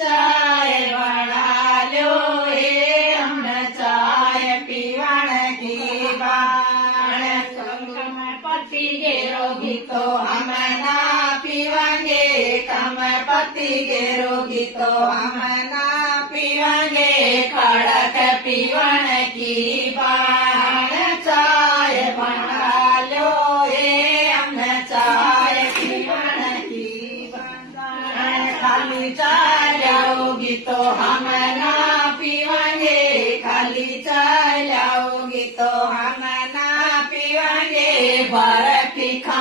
चाय बना लो ए हमने चाय पीवण की बाण पति के रोगी तो हम ना पीवांगे पति के रोगी तो हम ना पीवांगे खड़क पीवण की बाण चाय बना लो ए हमने चाय पीवण की बाण खाली चाय लाओगी तो हम ना पीवांगे खाली चाय लाओगी तो हम ना पीवांगे बर्फी खा